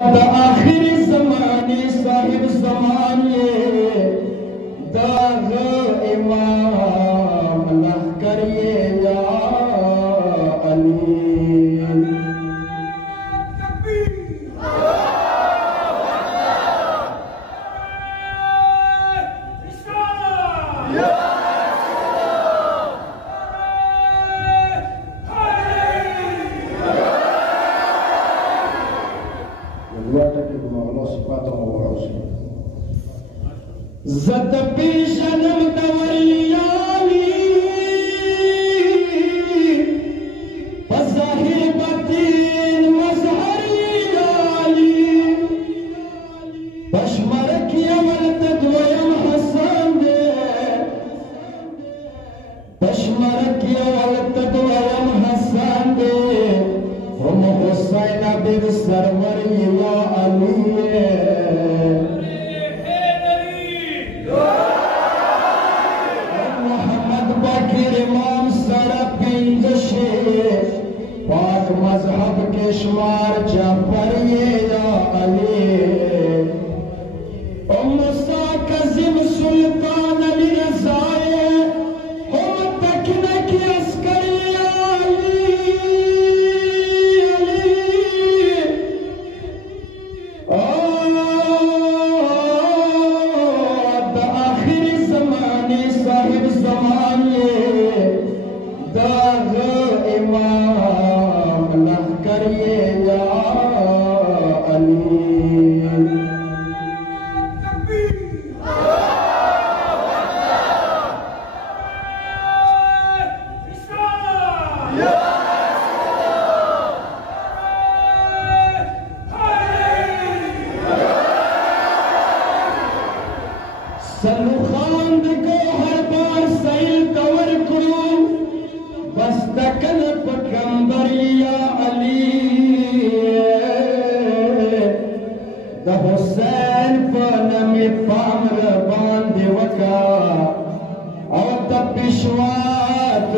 आखिरी ज़माने साहिब ज़माने दाग इमाम लख करिए या अली। ज़त पेशनम तवलियाली बज़ाहिर बतीन मज़हरियाली बशमरक यमल तद्वयम हसन दे बशमरक यमल तद्वयम हसन दे हम हुसैन बिन सरवर या अली इमाम सारा पिंजशे पाक मजहब के शुमार जाफर ये या अली मुसा कज़िम सुल्तान अली रज़ाए हम तकने की अस्करी अली आखिरी ज़माने साहिब ज़माने दाग इमाम लख करिए या अली। सलूखान को हर बार सैल कवर करूं बस तकन पकंबर या अली द हुसैन पन में पामर बांध वका और द पिशवात